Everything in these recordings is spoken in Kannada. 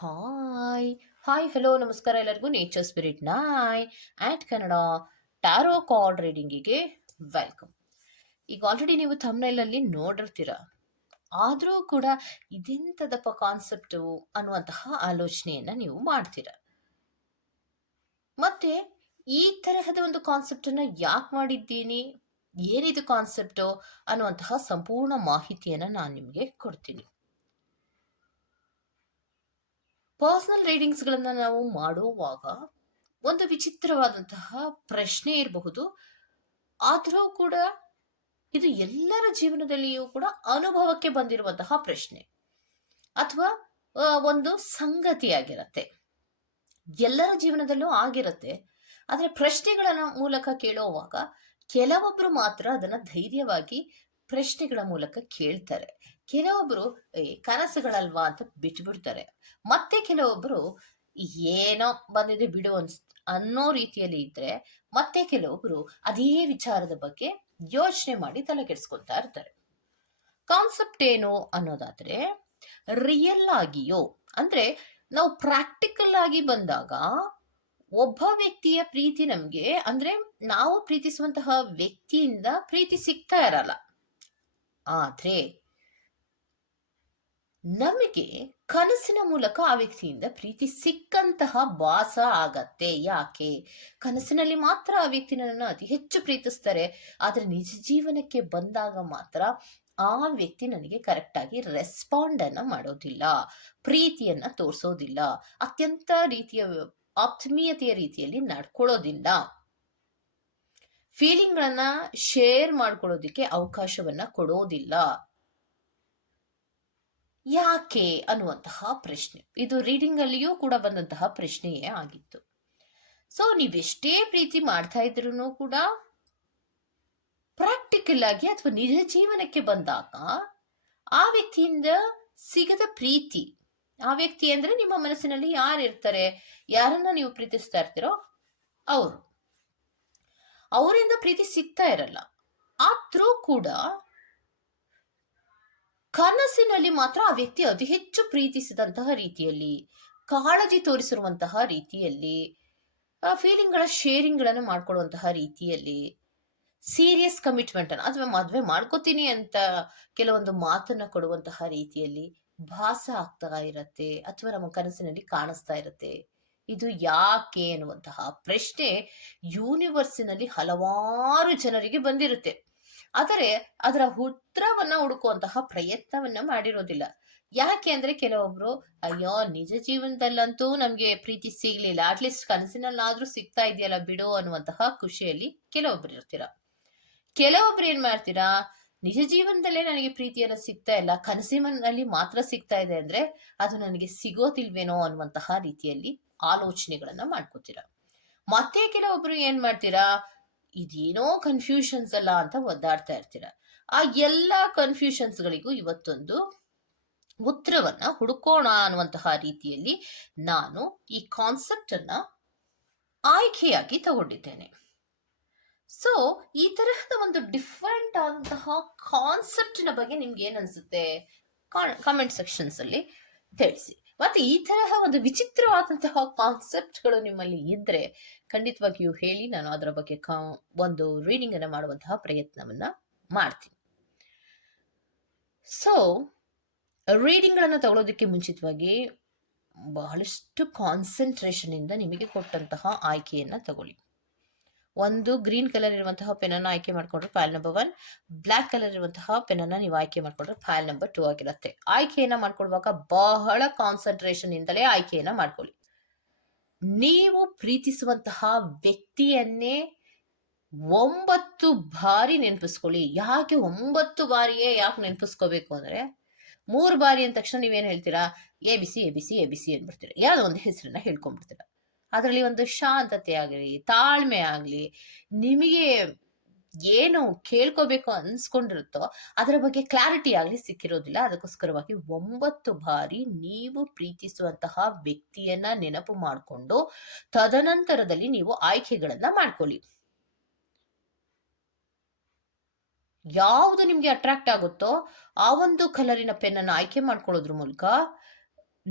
ಹಾಯ್ ಹಾಯ್ ಹಲೋ ನಮಸ್ಕಾರ ಎಲ್ಲರಿಗೂ. ನೇಚರ್ ಸ್ಪಿರಿಟ್ ನಾಯ್ ಆ್ಯಟ್ ಕನ್ನಡ ಟ್ಯಾರೋ ಕಾರ್ಡ್ ರೀಡಿಂಗಿಗೆ ವೆಲ್ಕಮ್ ಈಗ ಆಲ್ರೆಡಿ ನೀವು ಥಮ್ನೈಲಲ್ಲಿ ನೋಡಿರ್ತೀರ. ಆದರೂ ಕೂಡ ಇದೆಂಥದಪ್ಪ ಕಾನ್ಸೆಪ್ಟು ಅನ್ನುವಂತಹ ಆಲೋಚನೆಯನ್ನು ನೀವು ಮಾಡ್ತೀರ. ಮತ್ತೆ ಈ ತರಹದ ಒಂದು ಕಾನ್ಸೆಪ್ಟನ್ನು ಯಾಕೆ ಮಾಡಿದ್ದೀನಿ? ಏನಿದು ಕಾನ್ಸೆಪ್ಟು ಅನ್ನುವಂತಹ ಸಂಪೂರ್ಣ ಮಾಹಿತಿಯನ್ನು ನಾನು ನಿಮಗೆ ಕೊಡ್ತೀನಿ. ಪರ್ಸನಲ್ ರೀಡಿಂಗ್ಸ್ಗಳನ್ನು ನಾವು ಮಾಡುವಾಗ ಒಂದು ವಿಚಿತ್ರವಾದಂತಹ ಪ್ರಶ್ನೆ ಇರಬಹುದು. ಆದರೂ ಕೂಡ ಇದು ಎಲ್ಲರ ಜೀವನದಲ್ಲಿಯೂ ಕೂಡ ಅನುಭವಕ್ಕೆ ಬಂದಿರುವಂತಹ ಪ್ರಶ್ನೆ. ಅಥವಾ ಒಂದು ಸಂಗತಿಯಾಗಿರತ್ತೆ. ಎಲ್ಲರ ಜೀವನದಲ್ಲೂ ಆಗಿರುತ್ತೆ. ಆದರೆ ಪ್ರಶ್ನೆಗಳ ಮೂಲಕ ಕೇಳುವಾಗ ಕೆಲವೊಬ್ಬರು ಮಾತ್ರ ಅದನ್ನ ಧೈರ್ಯವಾಗಿ ಪ್ರಶ್ನೆಗಳ ಮೂಲಕ ಕೇಳ್ತಾರೆ. ಕೆಲವೊಬ್ಬರು ಕನಸುಗಳಲ್ವಾ? ಅಂತ ಬಿಟ್ಬಿಡ್ತಾರೆ. ಮತ್ತೆ ಕೆಲವೊಬ್ಬರು ಏನೋ ಬಂದಿದೆ ಬಿಡು ಅನ್ಸ್, ಅನ್ನೋ ರೀತಿಯಲ್ಲಿ ಇದ್ರೆ ಮತ್ತೆ ಕೆಲವೊಬ್ರು ಅದೇ ವಿಚಾರದ ಬಗ್ಗೆ ಯೋಚನೆ ಮಾಡಿ ತಲೆ ಕೆಡಿಸ್ಕೊಳ್ತಾ ಇರ್ತಾರೆ. ಕಾನ್ಸೆಪ್ಟ್ ಏನು ಅನ್ನೋದಾದ್ರೆ ರಿಯಲ್ ಆಗಿಯೋ, ಅಂದ್ರೆ ನಾವು ಪ್ರಾಕ್ಟಿಕಲ್ ಆಗಿ ಬಂದಾಗ ಒಬ್ಬ ವ್ಯಕ್ತಿಯ ಪ್ರೀತಿ ನಮ್ಗೆ, ಅಂದ್ರೆ ನಾವು ಪ್ರೀತಿಸುವಂತಹ ವ್ಯಕ್ತಿಯಿಂದ ಪ್ರೀತಿ ಸಿಗ್ತಾ ಇರಲ್ಲ. ಆದ್ರೆ ನಮಗೆ ಕನಸಿನ ಮೂಲಕ ಆ ವ್ಯಕ್ತಿಯಿಂದ ಪ್ರೀತಿ ಸಿಕ್ಕಂತಹ ಭಾಸ ಆಗತ್ತೆ. ಯಾಕೆ? ಕನಸಿನಲ್ಲಿ ಮಾತ್ರ ಆ ವ್ಯಕ್ತಿ ನನ್ನನ್ನು ಅತಿ ಹೆಚ್ಚು ಪ್ರೀತಿಸ್ತಾರೆ. ಆದರೆ ನಿಜ ಜೀವನಕ್ಕೆ ಬಂದಾಗ ಮಾತ್ರ ಆ ವ್ಯಕ್ತಿ ನನಗೆ ಕರೆಕ್ಟಾಗಿ ರೆಸ್ಪಾಂಡ್ ಅನ್ನ ಮಾಡೋದಿಲ್ಲ. ಪ್ರೀತಿಯನ್ನ ತೋರಿಸೋದಿಲ್ಲ. ಅತ್ಯಂತ ರೀತಿಯ ಆತ್ಮೀಯತೆಯ ರೀತಿಯಲ್ಲಿ ನಡ್ಕೊಳ್ಳೋದಿಲ್ಲ. ಫೀಲಿಂಗ್ಗಳನ್ನ ಶೇರ್ ಮಾಡ್ಕೊಳ್ಳೋದಿಕ್ಕೆ ಅವಕಾಶವನ್ನ ಕೊಡೋದಿಲ್ಲ. ಯಾಕೆ ಅನ್ನುವಂತಹ ಪ್ರಶ್ನೆ. ಇದು ರೀಡಿಂಗ್ ಅಲ್ಲಿಯೂ ಕೂಡ ಬಂದಂತಹ ಪ್ರಶ್ನೆಯೇ ಆಗಿತ್ತು. ಸೊ ನೀವೆಷ್ಟೇ ಪ್ರೀತಿ ಮಾಡ್ತಾ ಇದ್ರು ಕೂಡ ಪ್ರಾಕ್ಟಿಕಲ್ ಆಗಿ ಅಥವಾ ನಿಜ ಜೀವನಕ್ಕೆ ಬಂದಾಗ ಆ ವ್ಯಕ್ತಿಯಿಂದ ಸಿಗದ ಪ್ರೀತಿ, ಆ ವ್ಯಕ್ತಿ ಅಂದ್ರೆ ನಿಮ್ಮ ಮನಸ್ಸಿನಲ್ಲಿ ಯಾರು ಇರ್ತಾರೆ, ಯಾರನ್ನ ನೀವು ಪ್ರೀತಿಸ್ತಾ ಇರ್ತೀರೋ ಅವರು. ಅವರಿಂದ ಪ್ರೀತಿ ಸಿಗ್ತಾ ಇರಲ್ಲ. ಆದ್ರೂ ಕೂಡ ಕನಸಿನಲ್ಲಿ ಮಾತ್ರ ಆ ವ್ಯಕ್ತಿ ಅತಿ ಹೆಚ್ಚು ಪ್ರೀತಿಸಿದಂತಹ ರೀತಿಯಲ್ಲಿ, ಕಾಳಜಿ ತೋರಿಸಿರುವಂತಹ ರೀತಿಯಲ್ಲಿ ಫೀಲಿಂಗ್ಗಳ ಶೇರಿಂಗ್ಗಳನ್ನು ಮಾಡ್ಕೊಳ್ಳುವಂತಹ ರೀತಿಯಲ್ಲಿ ಸೀರಿಯಸ್ ಕಮಿಟ್ಮೆಂಟ್ ಅನ್ನು ಅಥವಾ ಮದುವೆ ಮಾಡ್ಕೋತೀನಿ ಅಂತ ಕೆಲವೊಂದು ಮಾತನ್ನ ಕೊಡುವಂತಹ ರೀತಿಯಲ್ಲಿ ಭಾಸ ಆಗ್ತಾ ಇರತ್ತೆ ಅಥವಾ ನಮ್ಮ ಕನಸಿನಲ್ಲಿ ಕಾಣಿಸ್ತಾ ಇರತ್ತೆ. ಇದು ಯಾಕೆ ಅನ್ನುವಂತಹ ಪ್ರಶ್ನೆ ಯೂನಿವರ್ಸಿನಲ್ಲಿ ಹಲವಾರು ಜನರಿಗೆ ಬಂದಿರುತ್ತೆ. ಆದರೆ ಅದರ ಉತ್ತರವನ್ನ ಹುಡುಕುವಂತಹ ಪ್ರಯತ್ನವನ್ನ ಮಾಡಿರೋದಿಲ್ಲ. ಯಾಕೆ ಅಂದ್ರೆ ಕೆಲವೊಬ್ರು, ಅಯ್ಯೋ, ನಿಜ ಜೀವನದಲ್ಲಂತೂ ನಮ್ಗೆ ಪ್ರೀತಿ ಸಿಗ್ಲಿಲ್ಲ. ಅಟ್ಲೀಸ್ಟ್ ಕನಸಿನಲ್ಲಾದ್ರೂ ಸಿಗ್ತಾ ಇದೆಯಲ್ಲ ಬಿಡು ಅನ್ನುವಂತಹ ಖುಷಿಯಲ್ಲಿ ಕೆಲವೊಬ್ರು ಇರ್ತೀರ. ಕೆಲವೊಬ್ರು ಏನ್ ಮಾಡ್ತೀರಾ, ನಿಜ ಜೀವನದಲ್ಲೇ ನನಗೆ ಪ್ರೀತಿಯನ್ನ ಸಿಗ್ತಾ ಇಲ್ಲ. ಕನಸಿನಲ್ಲಿ ಮಾತ್ರ ಸಿಗ್ತಾ ಇದೆ ಅಂದ್ರೆ ಅದು ನನಗೆ ಸಿಗೋದಿಲ್ವೇನೋ ಅನ್ನುವಂತಹ ರೀತಿಯಲ್ಲಿ ಆಲೋಚನೆಗಳನ್ನ ಮಾಡ್ಕೋತೀರಾ. ಮತ್ತೆ ಕೆಲವೊಬ್ರು ಏನ್ ಮಾಡ್ತೀರಾ ಇದೇನೋ ಕನ್ಫ್ಯೂಷನ್ಸ್ ಅಲ್ಲ ಅಂತ ಒದ್ದಾಡ್ತಾ ಇರ್ತೀರ. ಆ ಎಲ್ಲ ಕನ್ಫ್ಯೂಷನ್ಸ್ ಗಳಿಗೂ ಇವತ್ತೊಂದು ಉತ್ತರವನ್ನ ಹುಡುಕೋಣ ಅನ್ನುವಂತಹ ರೀತಿಯಲ್ಲಿ ನಾನು ಈ ಕಾನ್ಸೆಪ್ಟ್ ಅನ್ನ ಆಯ್ಕೆಯಾಗಿ ತಗೊಂಡಿದ್ದೇನೆ. ಸೊ ಈ ತರಹದ ಒಂದು ಡಿಫ್ರೆಂಟ್ ಆದಂತಹ ಕಾನ್ಸೆಪ್ಟ್ನ ಬಗ್ಗೆ ನಿಮ್ಗೆ ಏನ್ ಅನ್ಸುತ್ತೆ? ಕಾಮೆಂಟ್ ಸೆಕ್ಷನ್ಸ್ ಅಲ್ಲಿ ತಿಳಿಸಿ. ಮತ್ತೆ ಈ ತರಹ ಒಂದು ವಿಚಿತ್ರವಾದಂತಹ ಕಾನ್ಸೆಪ್ಟ್ಗಳು ನಿಮ್ಮಲ್ಲಿ ಇದ್ರೆ ಖಂಡಿತವಾಗಿಯೂ ಹೇಳಿ ನಾನು ಅದರ ಬಗ್ಗೆ ಕಾ- ಒಂದು ರೀಡಿಂಗ್ ಅನ್ನು ಮಾಡುವಂತಹ ಪ್ರಯತ್ನವನ್ನು ಮಾಡ್ತೀನಿ. ಸೊ ರೀಡಿಂಗ್ಗಳನ್ನು ತಗೊಳ್ಳೋದಕ್ಕೆ ಮುಂಚಿತವಾಗಿ ಬಹಳಷ್ಟು ಕಾನ್ಸಂಟ್ರೇಷನ್ ಇಂದ ನಿಮಗೆ ಕೊಟ್ಟಂತಹ ಆಯ್ಕೆಯನ್ನು ತಗೊಳ್ಳಿ. ಒಂದು ಗ್ರೀನ್ ಕಲರ್ ಇರುವಂತಹ ಪೆನ್ನನ್ನು ಆಯ್ಕೆ ಮಾಡಿಕೊಂಡ್ರೆ file number one black colour ಇರುವಂತಹ ಪೆನ್ನನ್ನು ನೀವು ಆಯ್ಕೆ ಮಾಡಿಕೊಂಡ್ರೆ ಫೈಲ್ ನಂಬರ್ ಟೂ ಆಗಿರುತ್ತೆ. ಆಯ್ಕೆಯನ್ನು ಮಾಡ್ಕೊಳ್ಳುವಾಗ ಬಹಳ ಕಾನ್ಸಂಟ್ರೇಷನ್ ಇಂದಲೇ ಆಯ್ಕೆಯನ್ನ ಮಾಡ್ಕೊಳ್ಳಿ. ನೀವು ಪ್ರೀತಿಸುವಂತಹ ವ್ಯಕ್ತಿಯನ್ನೇ ಒಂಬತ್ತು ಬಾರಿ ನೆನಪಿಸ್ಕೊಳ್ಳಿ. ಯಾಕೆ ಒಂಬತ್ತು ಬಾರಿಯೇ ಯಾಕೆ ನೆನಪಿಸ್ಕೋಬೇಕು ಅಂದ್ರೆ, ಮೂರು ಬಾರಿ ಅಂದ ತಕ್ಷಣ ನೀವೇನು ಹೇಳ್ತೀರಾ? A, B, C, A, B, C, A, B, C ಯಾವುದೋ ಒಂದು ಹೆಸರನ್ನ ಹೇಳ್ಕೊಂಡ್ಬಿಡ್ತೀರ. ಅದರಲ್ಲಿ ಒಂದು ಶಾಂತತೆ ಆಗಲಿ, ತಾಳ್ಮೆ ಆಗಲಿ, ನಿಮಗೆ ಏನು ಕೇಳ್ಕೋಬೇಕು ಅನ್ಸ್ಕೊಂಡಿರುತ್ತೋ ಅದರ ಬಗ್ಗೆ ಕ್ಲಾರಿಟಿ ಆಗಲಿ ಸಿಕ್ಕಿರೋದಿಲ್ಲ. ಅದಕ್ಕೋಸ್ಕರವಾಗಿ ಒಂಬತ್ತು ಬಾರಿ ನೀವು ಪ್ರೀತಿಸುವಂತಹ ವ್ಯಕ್ತಿಯನ್ನ ನೆನಪು ಮಾಡಿಕೊಂಡು ತದನಂತರದಲ್ಲಿ ನೀವು ಆಯ್ಕೆಗಳನ್ನ ಮಾಡ್ಕೊಳ್ಳಿ. ಯಾವುದು ನಿಮ್ಗೆ ಅಟ್ರಾಕ್ಟ್ ಆಗುತ್ತೋ ಆ ಒಂದು ಕಲರಿನ ಪೆನ್ನನ್ನು ಆಯ್ಕೆ ಮಾಡ್ಕೊಳ್ಳೋದ್ರ ಮೂಲಕ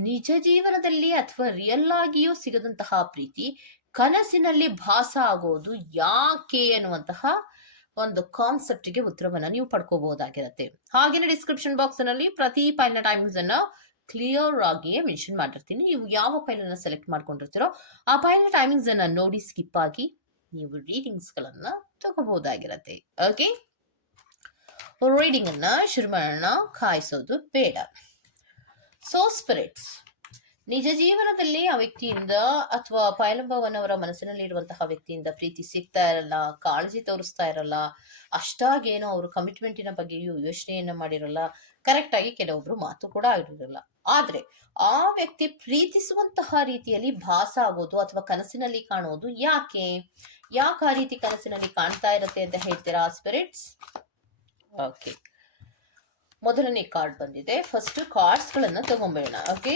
ನಿಜ ಜೀವನದಲ್ಲಿ ಅಥವಾ ರಿಯಲ್ ಆಗಿಯೂ ಸಿಗದಂತಹ ಪ್ರೀತಿ ಕನಸಿನಲ್ಲಿ ಭಾಸ ಆಗೋದು ಯಾಕೆ ಅನ್ನುವಂತಹ ಒಂದು ಕಾನ್ಸೆಪ್ಟ್ಗೆ ಉತ್ತರವನ್ನು ನೀವು ಪಡ್ಕೋಬಹುದಾಗಿರುತ್ತೆ. ಹಾಗೇನೆ ಡಿಸ್ಕ್ರಿಪ್ಷನ್ ಬಾಕ್ಸ್ನಲ್ಲಿ ಪ್ರತಿ ಫೈಲ್ನ ಟೈಮಿಂಗ್ಸ್ ಅನ್ನು ಕ್ಲಿಯರ್ ಆಗಿಯೇ ಮೆನ್ಷನ್ ಮಾಡಿರ್ತೀನಿ. ನೀವು ಯಾವ ಫೈಲನ್ನು ಸೆಲೆಕ್ಟ್ ಮಾಡ್ಕೊಂಡಿರ್ತೀರೋ ಆ ಫೈಲ್ನ ಟೈಮಿಂಗ್ಸ್ ಅನ್ನು ನೋಡಿ ಸ್ಕಿಪ್ ಆಗಿ ನೀವು ರೀಡಿಂಗ್ಸ್ಗಳನ್ನು ತಗೋಬಹುದಾಗಿರತ್ತೆ. ಓಕೆ ರೀಡಿಂಗ್ ಅನ್ನ ಶುರು ಮಾಡೋಣ. ಕಾಯಿಸೋದು ಬೇಡ. ಸೋ ಸ್ಪಿರಿಟ್ಸ್ ನಿಜ ಜೀವನದಲ್ಲಿ ಆ ವ್ಯಕ್ತಿಯಿಂದ ಅಥವಾ ಪೈಲಂಬವನವರ ಅವರ ಮನಸ್ಸಿನಲ್ಲಿ ಇರುವಂತಹ ವ್ಯಕ್ತಿಯಿಂದ ಪ್ರೀತಿ ಸಿಗ್ತಾ ಇರಲ್ಲ, ಕಾಳಜಿ ತೋರಿಸ್ತಾ ಇರಲ್ಲ, ಅಷ್ಟಾಗೇನೋ ಅವರು ಕಮಿಟ್ಮೆಂಟಿನ ಬಗ್ಗೆಯೂ ಯೋಚನೆಯನ್ನ ಮಾಡಿರಲ್ಲ ಕರೆಕ್ಟ್ ಆಗಿ ಕೆಲವೊಬ್ರು ಮಾತು ಕೂಡ ಆಗಿರಲ್ಲ ಆದ್ರೆ ಆ ವ್ಯಕ್ತಿ ಪ್ರೀತಿಸುವಂತಹ ರೀತಿಯಲ್ಲಿ ಭಾಸ ಆಗೋದು ಅಥವಾ ಕನಸಿನಲ್ಲಿ ಕಾಣೋದು ಯಾಕೆ? ಯಾಕೆ ಆ ರೀತಿ ಕನಸಿನಲ್ಲಿ ಕಾಣ್ತಾ ಇರತ್ತೆ ಅಂತ ಹೇಳ್ತೀರಾ ಸ್ಪಿರಿಟ್ಸ್ ಓಕೆ ಮೊದಲನೇ ಕಾರ್ಡ್ ಬಂದಿದೆ. ಫಸ್ಟ್ ಕಾರ್ಡ್ಸ್ ಗಳನ್ನ ತಗೊಂಬೇಡ ಓಕೆ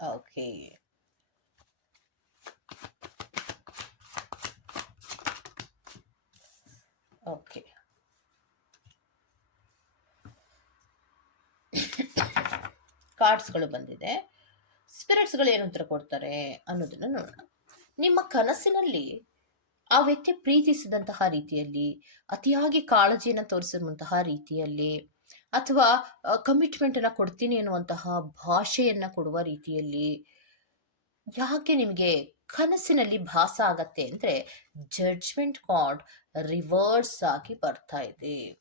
ಓಕೆ ಓಕೆ ಕಾರ್ಡ್ಸ್ಗಳು ಬಂದಿದೆ. ಸ್ಪಿರಿಟ್ಸ್ಗಳು ಏನು ಉತ್ತರ ಕೊಡ್ತಾರೆ ಅನ್ನೋದನ್ನು ನೋಡೋಣ. ನಿಮ್ಮ ಕನಸಿನಲ್ಲಿ ಆ ವ್ಯಕ್ತಿ ಪ್ರೀತಿಸಿದಂತಹ ರೀತಿಯಲ್ಲಿ, ಅತಿಯಾಗಿ ಕಾಳಜಿಯನ್ನು ತೋರಿಸಿರುವಂತಹ ರೀತಿಯಲ್ಲಿ ಅಥವಾ ಕಮಿಟ್ಮೆಂಟನ್ನು ಕೊಡ್ತೀನಿ ಅನ್ನುವಂತಹ ಭಾಷೆಯನ್ನು ಕೊಡುವ ರೀತಿಯಲ್ಲಿ ಯಾಕೆ ನಿಮಗೆ ಕನಸಿನಲ್ಲಿ ಭಾಸ ಆಗತ್ತೆ ಅಂದ್ರೆ ಜಡ್ಜ್ಮೆಂಟ್ ಕಾರ್ಡ್ ರಿವರ್ಸ್ ಆಗಿ ಬರ್ತಾ ಇದೆ.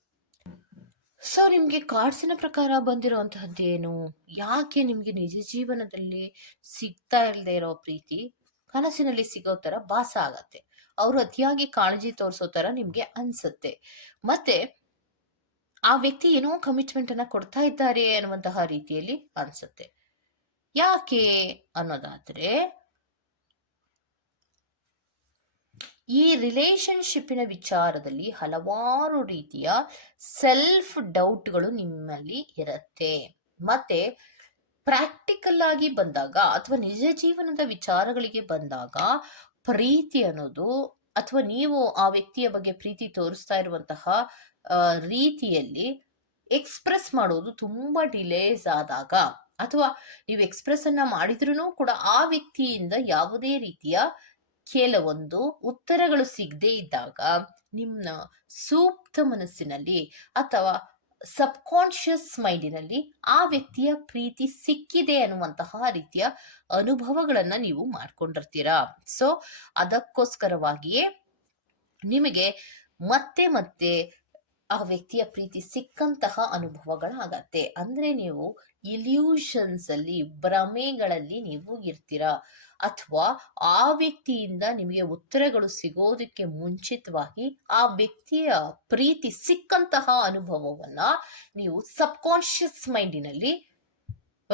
ಸೊ ನಿಮಗೆ ಕಾರ್ಡ್ಸಿನ ಪ್ರಕಾರ ಬಂದಿರುವಂತಹದ್ದೇನು ಯಾಕೆ ನಿಮಗೆ ನಿಜ ಜೀವನದಲ್ಲಿ ಸಿಗ್ತಾ ಇಲ್ಲದೆ ಇರೋ ಪ್ರೀತಿ, ಕನಸಿನಲ್ಲಿ ಸಿಗೋ ಥರ ಭಾಸ ಆಗತ್ತೆ? ಅವರು ಅತಿಯಾಗಿ ಕಾಳಜಿ ತೋರಿಸೋ ಥರ ನಿಮಗೆ ಅನ್ಸುತ್ತೆ. ಮತ್ತೆ ಆ ವ್ಯಕ್ತಿ ಏನೋ ಕಮಿಟ್ಮೆಂಟ್ ಅನ್ನ ಕೊಡ್ತಾ ಇದ್ದಾರೆ ಅನ್ನುವಂತಹ ರೀತಿಯಲ್ಲಿ ಅನ್ಸುತ್ತೆ. ಯಾಕೆ ಅನ್ನೋದಾದ್ರೆ, ಈ ರಿಲೇಶನ್ಶಿಪ್ಪಿನ ವಿಚಾರದಲ್ಲಿ ಹಲವಾರು ರೀತಿಯ ಸೆಲ್ಫ್ ಡೌಟ್ಗಳು ನಿಮ್ಮಲ್ಲಿ ಇರುತ್ತೆ. ಮತ್ತೆ ಪ್ರಾಕ್ಟಿಕಲ್ ಆಗಿ ಬಂದಾಗ ಅಥವಾ ನಿಜ ಜೀವನದ ವಿಚಾರಗಳಿಗೆ ಬಂದಾಗ ಪ್ರೀತಿ ಅನ್ನೋದು ಅಥವಾ ನೀವು ಆ ವ್ಯಕ್ತಿಯ ಬಗ್ಗೆ ಪ್ರೀತಿ ತೋರಿಸ್ತಾ ಇರುವಂತಹ ರೀತಿಯಲ್ಲಿ ಎಕ್ಸ್ಪ್ರೆಸ್ ಮಾಡೋದು ತುಂಬಾ ಡಿಲೇಸ್ ಆದಾಗ ಅಥವಾ ನೀವು ಎಕ್ಸ್ಪ್ರೆಸ್ ಅನ್ನ ಮಾಡಿದ್ರೂ ಕೂಡ ಆ ವ್ಯಕ್ತಿಯಿಂದ ಯಾವುದೇ ರೀತಿಯ ಕೆಲವೊಂದು ಉತ್ತರಗಳು ಸಿಗದೇ ಇದ್ದಾಗ ನಿಮ್ಮ ಸೂಕ್ತ ಮನಸ್ಸಿನಲ್ಲಿ ಅಥವಾ ಸಬ್ಕಾನ್ಶಿಯಸ್ ಮೈಂಡಿನಲ್ಲಿ ಆ ವ್ಯಕ್ತಿಯ ಪ್ರೀತಿ ಸಿಕ್ಕಿದೆ ಅನ್ನುವಂತಹ ರೀತಿಯ ಅನುಭವಗಳನ್ನ ನೀವು ಮಾಡ್ಕೊಂಡಿರ್ತೀರಾ. ಸೊ ಅದಕ್ಕೋಸ್ಕರವಾಗಿಯೇ ನಿಮಗೆ ಮತ್ತೆ ಮತ್ತೆ ಆ ವ್ಯಕ್ತಿಯ ಪ್ರೀತಿ ಸಿಕ್ಕಂತಹ ಅನುಭವಗಳಾಗತ್ತೆ. ಅಂದ್ರೆ ನೀವು ಇಲ್ಯೂಷನ್ಸ್ ಅಲ್ಲಿ, ಭ್ರಮೆಗಳಲ್ಲಿ ನೀವು ಇರ್ತೀರಾ? ಅಥವಾ ಆ ವ್ಯಕ್ತಿಯಿಂದ ನಿಮಗೆ ಉತ್ತರಗಳು ಸಿಗೋದಕ್ಕೆ ಮುಂಚಿತವಾಗಿ ಆ ವ್ಯಕ್ತಿಯ ಪ್ರೀತಿ ಸಿಕ್ಕಂತಹ ಅನುಭವವನ್ನ ನೀವು ಸಬ್ಕಾನ್ಶಿಯಸ್ ಮೈಂಡಿನಲ್ಲಿ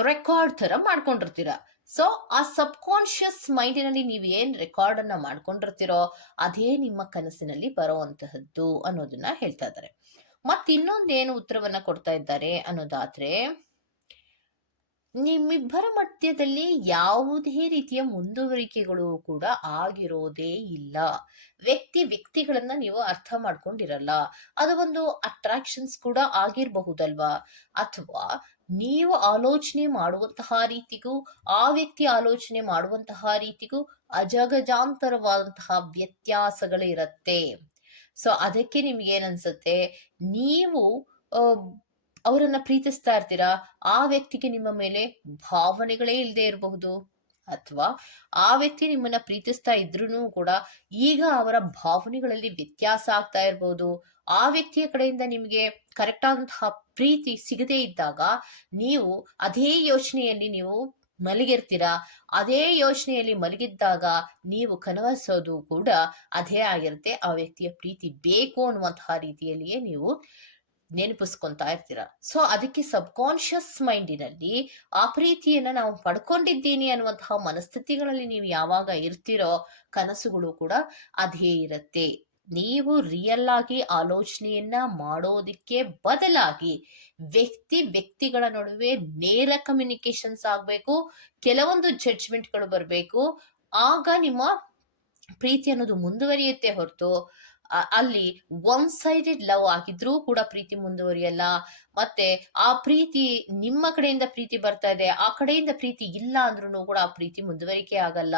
ರೆಕಾರ್ಡ್ ತರ ಮಾಡ್ಕೊಂಡಿರ್ತೀರ? ಸೊ, ಆ ಸಬ್ಕಾನ್ಶಿಯಸ್ ಮೈಂಡಿನಲ್ಲಿ ನೀವು ಏನ್ ರೆಕಾರ್ಡ್ ಅನ್ನ ಮಾಡ್ಕೊಂಡಿರ್ತೀರೋ, ಅದೇ ನಿಮ್ಮ ಕನಸಿನಲ್ಲಿ ಬರುವಂತಹದ್ದು ಅನ್ನೋದನ್ನ ಹೇಳ್ತಾ ಇದ್ದಾರೆ. ಮತ್ ಇನ್ನೊಂದೇನು ಉತ್ತರವನ್ನ ಕೊಡ್ತಾ ಇದ್ದಾರೆ ಅನ್ನೋದಾದ್ರೆ ನಿಮ್ಮಿಬ್ಬರ ಮಧ್ಯದಲ್ಲಿ ಯಾವುದೇ ರೀತಿಯ ಮುಂದುವರಿಕೆಗಳು ಕೂಡ ಆಗಿರೋದೇ ಇಲ್ಲ. ವ್ಯಕ್ತಿ ವ್ಯಕ್ತಿಗಳನ್ನ ನೀವು ಅರ್ಥ ಮಾಡ್ಕೊಂಡಿರಲ್ಲ. ಅದು ಒಂದು ಅಟ್ರಾಕ್ಷನ್ಸ್ ಕೂಡ ಆಗಿರಬಹುದಲ್ವಾ? ಅಥವಾ ನೀವು ಆಲೋಚನೆ ಮಾಡುವಂತಹ ರೀತಿಗೂ, ಆ ವ್ಯಕ್ತಿ ಆಲೋಚನೆ ಮಾಡುವಂತಹ ರೀತಿಗೂ ಅಜಗಜಾಂತರವಾದಂತಹ ವ್ಯತ್ಯಾಸಗಳಿರತ್ತೆ. ಸೊ ಅದಕ್ಕೆ ನಿಮ್ಗೆ ಏನನ್ಸುತ್ತೆ ನೀವು ಅವರನ್ನ ಪ್ರೀತಿಸ್ತಾ ಇರ್ತೀರಾ? ಆ ವ್ಯಕ್ತಿಗೆ ನಿಮ್ಮ ಮೇಲೆ ಭಾವನೆಗಳೇ ಇಲ್ಲದೆ ಇರಬಹುದು. ಅಥವಾ ಆ ವ್ಯಕ್ತಿ ನಿಮ್ಮನ್ನ ಪ್ರೀತಿಸ್ತಾ ಇದ್ರೂ ಕೂಡ ಈಗ ಅವರ ಭಾವನೆಗಳಲ್ಲಿ ವ್ಯತ್ಯಾಸ ಆಗ್ತಾ ಇರಬಹುದು ಆ ವ್ಯಕ್ತಿಯ ಕಡೆಯಿಂದ ನಿಮಗೆ ಕರೆಕ್ಟ್ ಆದಂತಹ ಪ್ರೀತಿ ಸಿಗದೇ ಇದ್ದಾಗ ನೀವು ಅದೇ ಯೋಚನೆಯಲ್ಲಿ ನೀವು ಮಲಗಿರ್ತೀರಾ? ಅದೇ ಯೋಚನೆಯಲ್ಲಿ ಮಲಗಿದ್ದಾಗ ನೀವು ಕನವಸೋದು ಕೂಡ ಅದೇ ಆಗಿರುತ್ತೆ. ಆ ವ್ಯಕ್ತಿಯ ಪ್ರೀತಿ ಬೇಕು ಅನ್ನುವಂತಹ ರೀತಿಯಲ್ಲಿಯೇ ನೀವು ನೆನಪಿಸ್ಕೊಂತಾ ಇರ್ತೀರ? ಸೊ ಅದಕ್ಕೆ ಸಬ್ಕಾನ್ಶಿಯಸ್ ಮೈಂಡಿನಲ್ಲಿ ಆ ಪ್ರೀತಿಯನ್ನ ನಾವು ಪಡ್ಕೊಂಡಿದ್ದೀನಿ ಅನ್ನುವಂತಹ ಮನಸ್ಥಿತಿಗಳಲ್ಲಿ ನೀವು ಯಾವಾಗ ಇರ್ತೀರೋ, ಕನಸುಗಳು ಕೂಡ ಅದೇ ಇರುತ್ತೆ. ನೀವು ರಿಯಲ್ ಆಗಿ ಆಲೋಚನೆಯನ್ನ ಮಾಡೋದಕ್ಕೆ ಬದಲಾಗಿ ವ್ಯಕ್ತಿ ವ್ಯಕ್ತಿಗಳ ನಡುವೆ ನೇರ ಕಮ್ಯುನಿಕೇಶನ್ಸ್ ಆಗಬೇಕು, ಕೆಲವೊಂದು ಜಡ್ಜ್ಮೆಂಟ್ಗಳು ಬರಬೇಕು. ಆಗ ನಿಮ್ಮ ಪ್ರೀತಿ ಅನ್ನೋದು ಮುಂದುವರಿಯುತ್ತೆ ಹೊರತು. ಅಲ್ಲಿ ಒನ್ ಸೈಡೆಡ್ ಲವ್ ಆಗಿದ್ರೂ ಕೂಡ ಪ್ರೀತಿ ಮುಂದುವರಿಯಲ್ಲ. ಮತ್ತೆ ಆ ಪ್ರೀತಿ ನಿಮ್ಮ ಕಡೆಯಿಂದ ಪ್ರೀತಿ ಬರ್ತಾ ಇದೆ, ಆ ಕಡೆಯಿಂದ ಪ್ರೀತಿ ಇಲ್ಲ ಅಂದ್ರೂ ಕೂಡ ಆ ಪ್ರೀತಿ ಮುಂದುವರಿಕೆ ಆಗಲ್ಲ.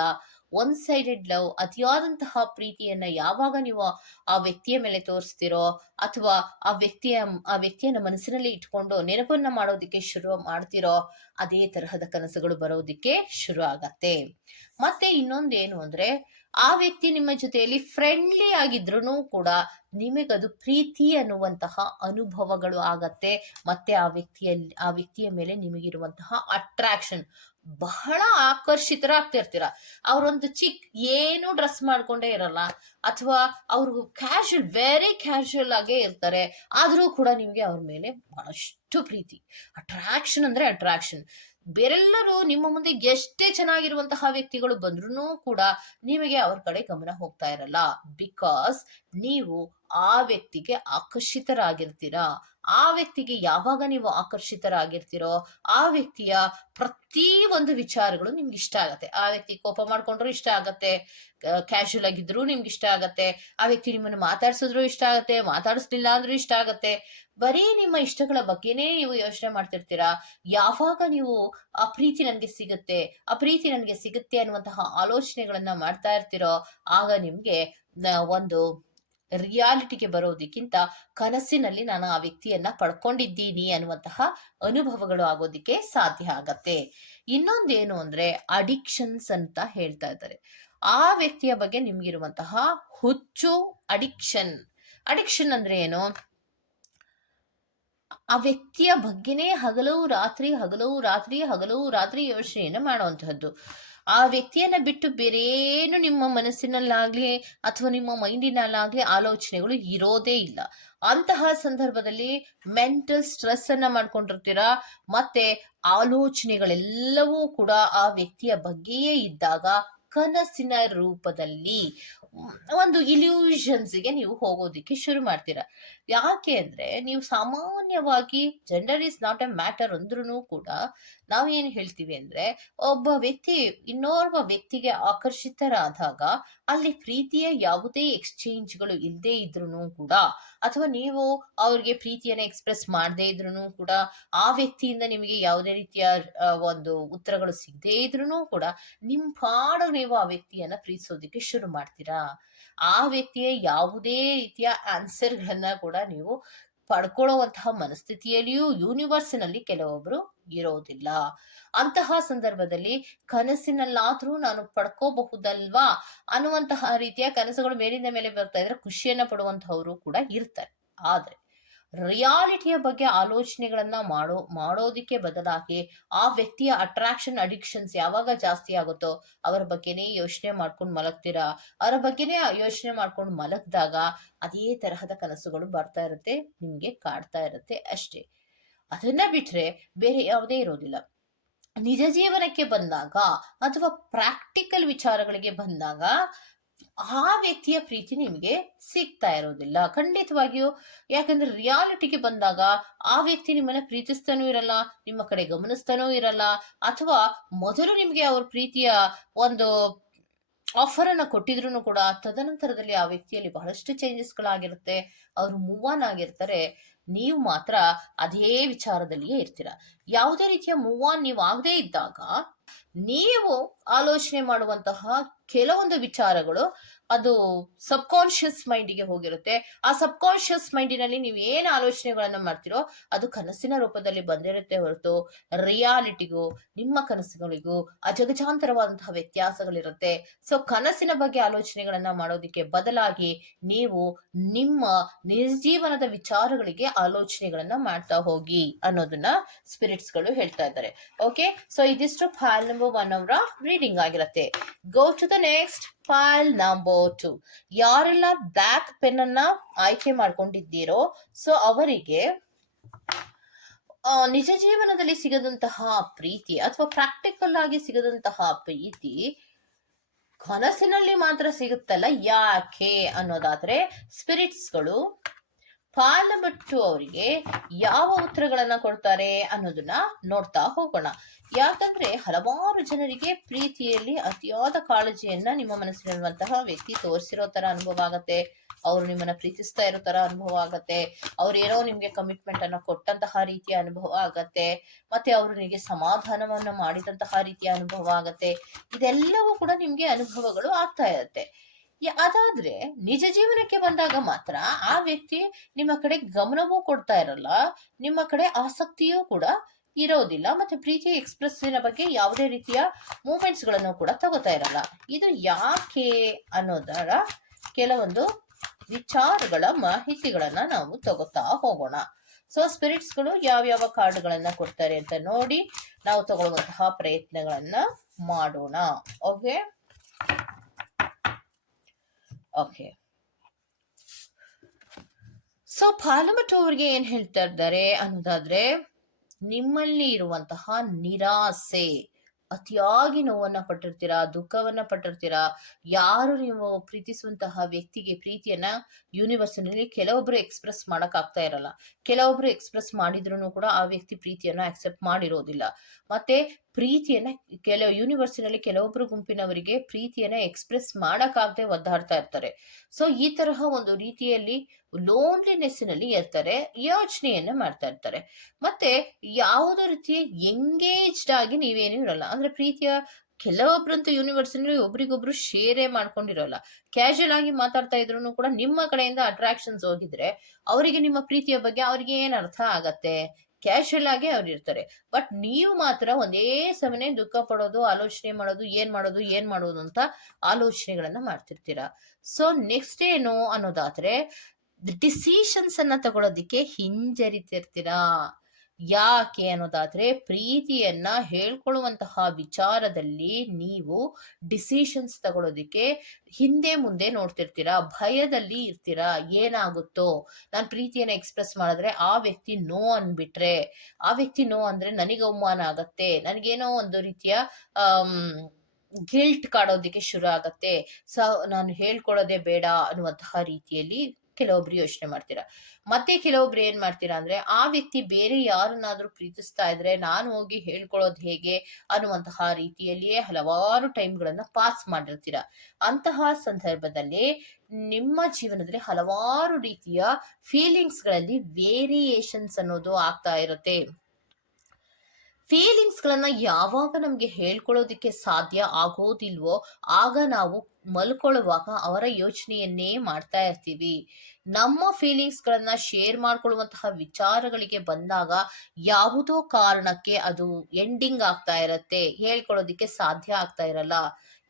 ಒನ್ ಸೈಡೆಡ್ ಲವ್ ಅತಿಯಾದಂತಹ ಪ್ರೀತಿಯನ್ನ ಯಾವಾಗ ನೀವು ಆ ವ್ಯಕ್ತಿಯ ಮೇಲೆ ತೋರಿಸ್ತಿರೋ ಅಥವಾ ಆ ವ್ಯಕ್ತಿಯ, ಆ ವ್ಯಕ್ತಿಯನ್ನ ಮನಸ್ಸಿನಲ್ಲಿ ಇಟ್ಕೊಂಡು ನೆನಪನ್ನ ಮಾಡೋದಕ್ಕೆ ಶುರು ಮಾಡ್ತಿರೋ ಅದೇ ತರಹದ ಕನಸುಗಳು ಬರೋದಿಕ್ಕೆ ಶುರು ಆಗತ್ತೆ. ಮತ್ತೆ ಇನ್ನೊಂದೇನು ಅಂದ್ರೆ ಆ ವ್ಯಕ್ತಿ ನಿಮ್ಮ ಜೊತೆಯಲ್ಲಿ ಫ್ರೆಂಡ್ಲಿ ಆಗಿದ್ರು ಕೂಡ ನಿಮಗದು ಪ್ರೀತಿ ಅನ್ನುವಂತಹ ಅನುಭವಗಳು ಆಗತ್ತೆ. ಮತ್ತೆ ಆ ವ್ಯಕ್ತಿಯಲ್ಲಿ, ಆ ವ್ಯಕ್ತಿಯ ಮೇಲೆ ನಿಮಗಿರುವಂತಹ ಅಟ್ರಾಕ್ಷನ್ ಬಹಳ ಆಕರ್ಷಿತರಾಗ್ತಿರ್ತೀರ. ಅವ್ರೊಂದು ಚಿಕ್ ಏನು ಡ್ರೆಸ್ ಮಾಡ್ಕೊಂಡೇ ಇರಲ್ಲ. ಅಥವಾ ಅವರು ಕ್ಯಾಶುಯಲ್ ವೆರಿ ಕ್ಯಾಶುಯಲ್ ಆಗೇ ಇರ್ತಾರೆ. ಆದರೂ ಕೂಡ ನಿಮಗೆ ಅವ್ರ ಮೇಲೆ ಬಹಳಷ್ಟು ಪ್ರೀತಿ. ಅಟ್ರಾಕ್ಷನ್ ಅಂದ್ರೆ ಅಟ್ರಾಕ್ಷನ್ ಬೇರೆಲ್ಲರೂ ನಿಮ್ಮ ಮುಂದೆ ಎಷ್ಟೇ ಚೆನ್ನಾಗಿರುವಂತಹ ವ್ಯಕ್ತಿಗಳು ಬಂದ್ರೂ ಕೂಡ ನಿಮಗೆ ಅವ್ರ ಕಡೆ ಗಮನ ಹೋಗ್ತಾ ಇರಲ್ಲ. ಬಿಕಾಸ್ ನೀವು ಆ ವ್ಯಕ್ತಿಗೆ ಆಕರ್ಷಿತರಾಗಿರ್ತೀರಾ. ಆ ವ್ಯಕ್ತಿಗೆ ಯಾವಾಗ ನೀವು ಆಕರ್ಷಿತರಾಗಿರ್ತೀರೋ ಆ ವ್ಯಕ್ತಿಯ ಪ್ರತಿ ಒಂದು ವಿಚಾರಗಳು ನಿಮ್ಗೆ ಇಷ್ಟ ಆಗತ್ತೆ. ಆ ವ್ಯಕ್ತಿ ಕೋಪ ಮಾಡ್ಕೊಂಡ್ರು ಇಷ್ಟ ಆಗತ್ತೆ ಕ್ಯಾಶುವಲ್ ಆಗಿದ್ರು ನಿಮ್ಗೆ ಇಷ್ಟ ಆಗತ್ತೆ, ಆ ವ್ಯಕ್ತಿ ನಿಮ್ಮನ್ನು ಮಾತಾಡ್ಸಿದ್ರು ಇಷ್ಟ ಆಗತ್ತೆ, ಮಾತಾಡಿಸ್ಲಿಲ್ಲ ಅಂದ್ರೂ ಇಷ್ಟ ಆಗತ್ತೆ. ಬರೀ ನಿಮ್ಮ ಇಷ್ಟಗಳ ಬಗ್ಗೆನೇ ನೀವು ಯೋಚನೆ ಮಾಡ್ತಿರ್ತೀರಾ? ಯಾವಾಗ ನೀವು ಆ ಪ್ರೀತಿ ನನಗೆ ಸಿಗುತ್ತೆ, ಆ ಪ್ರೀತಿ ನನಗೆ ಸಿಗುತ್ತೆ ಅನ್ನುವಂತಹ ಆಲೋಚನೆಗಳನ್ನ ಮಾಡ್ತಾ ಇರ್ತೀರೋ, ಆಗ ನಿಮ್ಗೆ ಒಂದು ರಿಯಾಲಿಟಿಗೆ ಬರೋದಕ್ಕಿಂತ ಕನಸಿನಲ್ಲಿ ನಾನು ಆ ವ್ಯಕ್ತಿಯನ್ನ ಪಡ್ಕೊಂಡಿದ್ದೀನಿ ಅನ್ನುವಂತಹ ಅನುಭವಗಳು ಆಗೋದಿಕ್ಕೆ ಸಾಧ್ಯ ಆಗತ್ತೆ. ಇನ್ನೊಂದೇನು ಅಂದ್ರೆ ಅಡಿಕ್ಷನ್ಸ್ ಅಂತ ಹೇಳ್ತಾ ಇದ್ದಾರೆ. ಆ ವ್ಯಕ್ತಿಯ ಬಗ್ಗೆ ನಿಮ್ಗಿರುವಂತಹ ಹುಚ್ಚು ಅಡಿಕ್ಷನ್ ಅಡಿಕ್ಷನ್ ಅಂದ್ರೆ ಏನು? ಆ ವ್ಯಕ್ತಿಯ ಬಗ್ಗೆನೇ ಹಗಲು ರಾತ್ರಿ ಹಗಲು ರಾತ್ರಿ ಹಗಲು ರಾತ್ರಿ ಯೋಚನೆಯನ್ನು ಮಾಡುವಂತಹದ್ದು. ಆ ವ್ಯಕ್ತಿಯನ್ನ ಬಿಟ್ಟು ಬೇರೇನು ನಿಮ್ಮ ಮನಸ್ಸಿನಲ್ಲಾಗ್ಲಿ ಅಥವಾ ನಿಮ್ಮ ಮೈಂಡಿನಲ್ಲಾಗ್ಲಿ ಆಲೋಚನೆಗಳು ಇರೋದೇ ಇಲ್ಲ. ಅಂತಹ ಸಂದರ್ಭದಲ್ಲಿ ಮೆಂಟಲ್ ಸ್ಟ್ರೆಸ್ ಅನ್ನ ಮಾಡ್ಕೊಂಡಿರ್ತೀರಾ? ಮತ್ತೆ ಆಲೋಚನೆಗಳೆಲ್ಲವೂ ಕೂಡ ಆ ವ್ಯಕ್ತಿಯ ಬಗ್ಗೆಯೇ ಇದ್ದಾಗ ಕನಸಿನ ರೂಪದಲ್ಲಿ ಒಂದು ಇಲ್ಯೂಷನ್ಸ್ಗೆ ನೀವು ಹೋಗೋದಿಕ್ಕೆ ಶುರು ಮಾಡ್ತೀರಾ? ಯಾಕೆ ಅಂದ್ರೆ ನೀವು ಸಾಮಾನ್ಯವಾಗಿ gender is not a matter ಅಂದ್ರೂ ಕೂಡ ನಾವು ಏನ್ ಹೇಳ್ತೀವಿ ಅಂದ್ರೆ ಒಬ್ಬ ವ್ಯಕ್ತಿ ಇನ್ನೋರ್ವ ವ್ಯಕ್ತಿಗೆ ಆಕರ್ಷಿತರಾದಾಗ ಅಲ್ಲಿ ಪ್ರೀತಿಯ ಯಾವುದೇ ಎಕ್ಸ್ಚೇಂಜ್ಗಳು ಇಲ್ಲದೆ ಇದ್ರು ಕೂಡ ಅಥವಾ ನೀವು ಅವ್ರಿಗೆ ಪ್ರೀತಿಯನ್ನ ಎಕ್ಸ್ಪ್ರೆಸ್ ಮಾಡದೇ ಇದ್ರು ಕೂಡ ಆ ವ್ಯಕ್ತಿಯಿಂದ ನಿಮಗೆ ಯಾವುದೇ ರೀತಿಯ ಒಂದು ಉತ್ತರಗಳು ಸಿಗದೇ ಇದ್ರು ಕೂಡ ನಿಮ್ ಪಾಡು ನೀವು ಆ ವ್ಯಕ್ತಿಯನ್ನ ಪ್ರೀತಿಸೋದಕ್ಕೆ ಶುರು ಮಾಡ್ತೀರಾ? ಆ ವ್ಯಕ್ತಿಯ ಯಾವುದೇ ರೀತಿಯ ಆನ್ಸರ್ಗಳನ್ನ ಕೂಡ ನೀವು ಪಡ್ಕೊಳ್ಳುವಂತಹ ಮನಸ್ಥಿತಿಯಲ್ಲಿಯೂ ಯೂನಿವರ್ಸಿನಲ್ಲಿ ಕೆಲವೊಬ್ರು ಇರೋದಿಲ್ಲ. ಅಂತಹ ಸಂದರ್ಭದಲ್ಲಿ ಕನಸಿನಲ್ಲಾದ್ರೂ ನಾನು ಪಡ್ಕೋಬಹುದಲ್ವಾ ಅನ್ನುವಂತಹ ರೀತಿಯ ಕನಸುಗಳು ಮೇಲಿಂದ ಮೇಲೆ ಬರ್ತಾ ಇದ್ರೆ ಖುಷಿಯನ್ನ ಪಡುವಂತಹವರು ಕೂಡ ಇರ್ತಾರೆ. ಆದ್ರೆ ರಿಯಾಲಿಟಿಯ ಬಗ್ಗೆ ಆಲೋಚನೆಗಳನ್ನ ಮಾಡೋ, ಮಾಡೋದಿಕ್ಕೆ ಬದಲಾಗಿ ಆ ವ್ಯಕ್ತಿಯ ಅಟ್ರಾಕ್ಷನ್ ಅಡಿಕ್ಷನ್ಸ್ ಯಾವಾಗ ಜಾಸ್ತಿ ಆಗುತ್ತೋ ಅವರ ಬಗ್ಗೆನೇ ಯೋಚನೆ ಮಾಡ್ಕೊಂಡು ಮಲಗ್ತೀರಾ? ಅವರ ಬಗ್ಗೆನೇ ಯೋಚನೆ ಮಾಡ್ಕೊಂಡು ಮಲಗ್ದಾಗ ಅದೇ ತರಹದ ಕನಸುಗಳು ಬರ್ತಾ ಇರುತ್ತೆ, ನಿಮ್ಗೆ ಕಾಡ್ತಾ ಇರುತ್ತೆ ಅಷ್ಟೇ. ಅದನ್ನ ಬಿಟ್ರೆ ಬೇರೆ ಯಾವುದೇ ಇರೋದಿಲ್ಲ. ನಿಜ ಜೀವನಕ್ಕೆ ಬಂದಾಗ ಅಥವಾ ಪ್ರಾಕ್ಟಿಕಲ್ ವಿಚಾರಗಳಿಗೆ ಬಂದಾಗ ಆ ವ್ಯಕ್ತಿಯ ಪ್ರೀತಿ ನಿಮಗೆ ಸಿಗ್ತಾ ಇರೋದಿಲ್ಲ. ಖಂಡಿತವಾಗಿಯೂ, ಯಾಕಂದ್ರೆ ರಿಯಾಲಿಟಿಗೆ ಬಂದಾಗ ಆ ವ್ಯಕ್ತಿ ನಿಮ್ಮನ್ನ ಪ್ರೀತಿಸ್ತಾನೂ ಇರಲ್ಲ, ನಿಮ್ಮ ಕಡೆ ಗಮನಿಸ್ತಾನೂ ಇರಲ್ಲ, ಅಥವಾ ಮೊದಲು ನಿಮಗೆ ಅವ್ರ ಪ್ರೀತಿಯ ಒಂದು ಆಫರ್ ಅನ್ನ ಕೊಟ್ಟಿದ್ರು ಕೂಡ ತದನಂತರದಲ್ಲಿ ಆ ವ್ಯಕ್ತಿಯಲ್ಲಿ ಬಹಳಷ್ಟು ಚೇಂಜಸ್ಗಳಾಗಿರುತ್ತೆ ಅವರು ಮೂವ್ ಆನ್ ಆಗಿರ್ತಾರೆ, ನೀವು ಮಾತ್ರ ಅದೇ ವಿಚಾರದಲ್ಲಿಯೇ ಇರ್ತೀರ. ಯಾವುದೇ ರೀತಿಯ ಮೂವ್ ಆನ್ ನೀವು ಆಗದೇ ಇದ್ದಾಗ, ನೀವು ಆಲೋಚನೆ ಮಾಡುವಂತಹ ಕೆಲವೊಂದು ವಿಚಾರಗಳು ಅದು ಸಬ್ ಕಾನ್ಶಿಯಸ್ ಮೈಂಡಿಗೆ ಹೋಗಿರುತ್ತೆ. ಆ ಸಬ್ ಕಾನ್ಶಿಯಸ್ ಮೈಂಡಿನಲ್ಲಿ ನೀವು ಏನು ಆಲೋಚನೆಗಳನ್ನ ಮಾಡ್ತೀರೋ ಅದು ಕನಸಿನ ರೂಪದಲ್ಲಿ ಬಂದಿರುತ್ತೆ ಹೊರತು ರಿಯಾಲಿಟಿಗೂ, ನಿಮ್ಮ ಕನಸುಗಳಿಗೂ ಅಜಗಜಾಂತರವಾದಂತಹ ವ್ಯತ್ಯಾಸಗಳಿರುತ್ತೆ. ಸೊ ಕನಸಿನ ಬಗ್ಗೆ ಆಲೋಚನೆಗಳನ್ನ ಮಾಡೋದಕ್ಕೆ ಬದಲಾಗಿ ನೀವು ನಿಮ್ಮ ನಿರ್ಜೀವನದ ವಿಚಾರಗಳಿಗೆ ಆಲೋಚನೆಗಳನ್ನ ಮಾಡ್ತಾ ಹೋಗಿ ಅನ್ನೋದನ್ನ ಸ್ಪಿರಿಟ್ಸ್ಗಳು ಹೇಳ್ತಾ ಇದ್ದಾರೆ. ಓಕೆ ಸೊ ಇದಿಷ್ಟು ಫೈಲ್ ನಂಬರ್ ಒನ್ ಅವರ ರೀಡಿಂಗ್ ಆಗಿರುತ್ತೆ. Go to the next file number two ಯಾರೆಲ್ಲ ಬ್ಲ್ಯಾಕ್ ಪೆನ್ ಅನ್ನ ಆಯ್ಕೆ ಮಾಡ್ಕೊಂಡಿದ್ದೀರೋ ಸೊ ಅವರಿಗೆ ನಿಜ ಜೀವನದಲ್ಲಿ ಸಿಗದಂತಹ ಪ್ರೀತಿ ಅಥವಾ ಪ್ರಾಕ್ಟಿಕಲ್ ಆಗಿ ಸಿಗದಂತಹ ಪ್ರೀತಿ ಕನಸಿನಲ್ಲಿ ಮಾತ್ರ ಸಿಗುತ್ತಲ್ಲ? ಯಾಕೆ ಅನ್ನೋದಾದ್ರೆ ಸ್ಪಿರಿಟ್ಸ್ಗಳು ಟು ಅವರಿಗೆ ಯಾವ ಉತ್ತರಗಳನ್ನ ಕೊಡ್ತಾರೆ ಅನ್ನೋದನ್ನ ನೋಡ್ತಾ ಹೋಗೋಣ. ಯಾಕಂದ್ರೆ ಹಲವಾರು ಜನರಿಗೆ ಪ್ರೀತಿಯಲ್ಲಿ ಅತಿಯಾದ ಕಾಳಜಿಯನ್ನ ನಿಮ್ಮ ಮನಸ್ಸಿನಲ್ಲಿರುವಂತಹ ವ್ಯಕ್ತಿ ತೋರಿಸಿರೋ ತರ ಅನುಭವ ಆಗತ್ತೆ. ಅವರು ನಿಮ್ಮನ್ನ ಪ್ರೀತಿಸ್ತಾ ಇರೋ ತರ ಅನುಭವ ಆಗತ್ತೆ. ಅವ್ರು ಏನೋ ನಿಮ್ಗೆ ಕಮಿಟ್ಮೆಂಟ್ ಅನ್ನ ಕೊಟ್ಟಂತಹ ರೀತಿಯ ಅನುಭವ ಆಗತ್ತೆ. ಮತ್ತೆ ಅವರು ನಿಮಗೆ ಸಮಾಧಾನವನ್ನ ಮಾಡಿದಂತಹ ರೀತಿಯ ಅನುಭವ ಆಗತ್ತೆ. ಇದೆಲ್ಲವೂ ಕೂಡ ನಿಮ್ಗೆ ಅನುಭವಗಳು ಆಗ್ತಾ ಇರತ್ತೆ. ಅದಾದ್ರೆ ನಿಜ ಜೀವನಕ್ಕೆ ಬಂದಾಗ ಮಾತ್ರ ಆ ವ್ಯಕ್ತಿ ನಿಮ್ಮ ಕಡೆ ಗಮನವೂ ಕೊಡ್ತಾ ಇರಲ್ಲ. ನಿಮ್ಮ ಕಡೆ ಆಸಕ್ತಿಯೂ ಕೂಡ ಇರೋದಿಲ್ಲ. ಮತ್ತೆ ಪ್ರೀತಿ ಎಕ್ಸ್ಪ್ರೆಸ್ಸಿನ ಬಗ್ಗೆ ಯಾವುದೇ ರೀತಿಯ ಮೂಮೆಂಟ್ಸ್ಗಳನ್ನು ಕೂಡ ತಗೋತಾ ಇರಲ್ಲ. ಇದು ಯಾಕೆ ಅನ್ನೋದರ ಕೆಲವೊಂದು ವಿಚಾರಗಳ ಮಾಹಿತಿಗಳನ್ನ ನಾವು ತಗೋತಾ ಹೋಗೋಣ. ಸೊ ಸ್ಪಿರಿಟ್ಸ್ಗಳು ಯಾವ್ಯಾವ ಕಾರ್ಡ್ಗಳನ್ನ ಕೊಡ್ತಾರೆ ಅಂತ ನೋಡಿ ನಾವು ತಗೊಳ್ಳುವಂತಹ ಪ್ರಯತ್ನಗಳನ್ನ ಮಾಡೋಣ. ಓಕೆ ಓಕೆ ಸೊ ಪಾಲಮಟ್ ಅವ್ರಿಗೆ ಏನ್ ಹೇಳ್ತಾ ಇದ್ದಾರೆ ಅನ್ನೋದಾದ್ರೆ ನಿಮ್ಮಲ್ಲಿ ಇರುವಂತಹ ನಿರಾಸೆ. ಅತಿಯಾಗಿ ನೋವನ್ನ ಪಟ್ಟಿರ್ತೀರಾ, ದುಃಖವನ್ನ ಪಟ್ಟಿರ್ತೀರಾ, ಯಾರು ನೀವು ಪ್ರೀತಿಸುವಂತಹ ವ್ಯಕ್ತಿಗೆ ಪ್ರೀತಿಯನ್ನ ಯೂನಿವರ್ಸಿನಲ್ಲಿ ಕೆಲವೊಬ್ರು ಎಕ್ಸ್ಪ್ರೆಸ್ ಮಾಡಕ್ ಆಗ್ತಾ ಇರಲ್ಲ. ಕೆಲವೊಬ್ರು ಎಕ್ಸ್ಪ್ರೆಸ್ ಮಾಡಿದ್ರು ಕೂಡ ಆ ವ್ಯಕ್ತಿ ಪ್ರೀತಿಯನ್ನ ಅಕ್ಸೆಪ್ಟ್ ಮಾಡಿರೋದಿಲ್ಲ. ಮತ್ತೆ ಪ್ರೀತಿಯನ್ನ ಕೆಲವು ಯೂನಿವರ್ಸಿನಲ್ಲಿ ಕೆಲವೊಬ್ಬರು ಗುಂಪಿನವರಿಗೆ ಪ್ರೀತಿಯನ್ನ ಎಕ್ಸ್ಪ್ರೆಸ್ ಮಾಡೋಕ್ಕಾಗದೆ ಒದ್ದಾಡ್ತಾ ಇರ್ತಾರೆ. ಸೊ ಈ ತರಹ ಒಂದು ರೀತಿಯಲ್ಲಿ ಲೋನ್ಲಿನೆಸ್ಸಿನಲ್ಲಿ ಇರ್ತಾರೆ, ಯೋಚನೆಯನ್ನ ಮಾಡ್ತಾ ಇರ್ತಾರೆ. ಮತ್ತೆ ಯಾವುದೇ ರೀತಿ ಎಂಗೇಜ್ಡ್ ಆಗಿ ನೀವೇನು ಇರಲ್ಲ. ಅಂದ್ರೆ ಪ್ರೀತಿಯ ಕೆಲವೊಬ್ಬರಂತೂ ಯೂನಿವರ್ಸಿನಲ್ಲಿ ಒಬ್ರಿಗೊಬ್ರು ಶೇರೇ ಮಾಡ್ಕೊಂಡಿರೋಲ್ಲ. ಕ್ಯಾಶುಯಲ್ ಆಗಿ ಮಾತಾಡ್ತಾ ಇದ್ರು ಕೂಡ ನಿಮ್ಮ ಕಡೆಯಿಂದ ಅಟ್ರಾಕ್ಷನ್ಸ್ ಹೋಗಿದ್ರೆ, ಅವರಿಗೆ ನಿಮ್ಮ ಪ್ರೀತಿಯ ಬಗ್ಗೆ ಅವ್ರಿಗೆ ಏನು ಅರ್ಥ ಆಗತ್ತೆ? ಕ್ಯಾಶುಯಲ್ ಆಗಿ ಅವ್ರು ಇರ್ತಾರೆ. ಬಟ್ ನೀವು ಮಾತ್ರ ಒಂದೇ ಸಮನೆ ದುಃಖ ಪಡೋದು, ಆಲೋಚನೆ ಮಾಡೋದು, ಏನ್ ಮಾಡೋದು ಏನ್ ಮಾಡೋದು ಅಂತ ಆಲೋಚನೆಗಳನ್ನ ಮಾಡ್ತಿರ್ತೀರ. ಸೊ ನೆಕ್ಸ್ಟ್ ಏನು ಅನ್ನೋದಾದ್ರೆ ಡಿಸಿಷನ್ಸ್ ಅನ್ನ ತಗೊಳೋದಿಕ್ಕೆ ಹಿಂಜರಿತಿರ್ತೀರಾ. ಯಾಕೆ ಅನ್ನೋದಾದ್ರೆ ಪ್ರೀತಿಯನ್ನ ಹೇಳ್ಕೊಳ್ಳುವಂತಹ ವಿಚಾರದಲ್ಲಿ ನೀವು ಡಿಸಿಷನ್ಸ್ ತಗೊಳೋದಿಕ್ಕೆ ಹಿಂದೆ ಮುಂದೆ ನೋಡ್ತಿರ್ತೀರಾ, ಭಯದಲ್ಲಿ ಇರ್ತೀರಾ, ಏನಾಗುತ್ತೋ? ನಾನು ಪ್ರೀತಿಯನ್ನ ಎಕ್ಸ್ಪ್ರೆಸ್ ಮಾಡಿದ್ರೆ ಆ ವ್ಯಕ್ತಿ ನೋ ಅನ್ಬಿಟ್ರೆ, ಆ ವ್ಯಕ್ತಿ ನೋ ಅಂದ್ರೆ ನನಗೆ ಅವಮಾನ ಆಗತ್ತೆ, ನನಗೇನೋ ಒಂದು ರೀತಿಯ ಗಿಲ್ಟ್ ಕಾಡೋದಕ್ಕೆ ಶುರು ಆಗತ್ತೆ. ಸೊ, ನಾನು ಹೇಳ್ಕೊಳ್ಳೋದೇ ಬೇಡ ಅನ್ನುವಂತಹ ರೀತಿಯಲ್ಲಿ ಕೆಲವೊಬ್ರು ಯೋಚನೆ ಮಾಡ್ತೀರಾ? ಮತ್ತೆ ಕೆಲವೊಬ್ರು ಏನ್ ಮಾಡ್ತೀರಾ ಅಂದ್ರೆ, ಆ ವ್ಯಕ್ತಿ ಬೇರೆ ಯಾರನ್ನಾದ್ರೂ ಪ್ರೀತಿಸ್ತಾ ಇದ್ರೆ ನಾನು ಹೋಗಿ ಹೇಳ್ಕೊಳ್ಳೋದು ಹೇಗೆ ಅನ್ನುವಂತಹ ರೀತಿಯಲ್ಲಿಯೇ ಹಲವಾರು ಟೈಮ್ಗಳನ್ನ ಪಾಸ್ ಮಾಡಿರ್ತೀರಾ? ಅಂತಹ ಸಂದರ್ಭದಲ್ಲಿ ನಿಮ್ಮ ಜೀವನದಲ್ಲಿ ಹಲವಾರು ರೀತಿಯ ಫೀಲಿಂಗ್ಸ್ಗಳಲ್ಲಿ ವೇರಿಯೇಷನ್ಸ್ ಅನ್ನೋದು ಆಗ್ತಾ ಇರುತ್ತೆ. ಫೀಲಿಂಗ್ಸ್ ಗಳನ್ನ ಯಾವಾಗ ನಮ್ಗೆ ಹೇಳ್ಕೊಳ್ಳೋದಿಕ್ಕೆ ಸಾಧ್ಯ ಆಗೋದಿಲ್ವೋ, ಆಗ ನಾವು ಮಲ್ಕೊಳ್ಳುವಾಗ ಅವರ ಯೋಚನೆಯನ್ನೇ ಮಾಡ್ತಾ ಇರ್ತೀವಿ. ನಮ್ಮ ಫೀಲಿಂಗ್ಸ್ ಗಳನ್ನ ಶೇರ್ ಮಾಡ್ಕೊಳ್ಳುವಂತಹ ವಿಚಾರಗಳಿಗೆ ಬಂದಾಗ ಯಾವುದೋ ಕಾರಣಕ್ಕೆ ಅದು ಎಂಡಿಂಗ್ ಆಗ್ತಾ ಇರತ್ತೆ, ಹೇಳ್ಕೊಳ್ಳೋದಿಕ್ಕೆ ಸಾಧ್ಯ ಆಗ್ತಾ ಇರಲ್ಲ.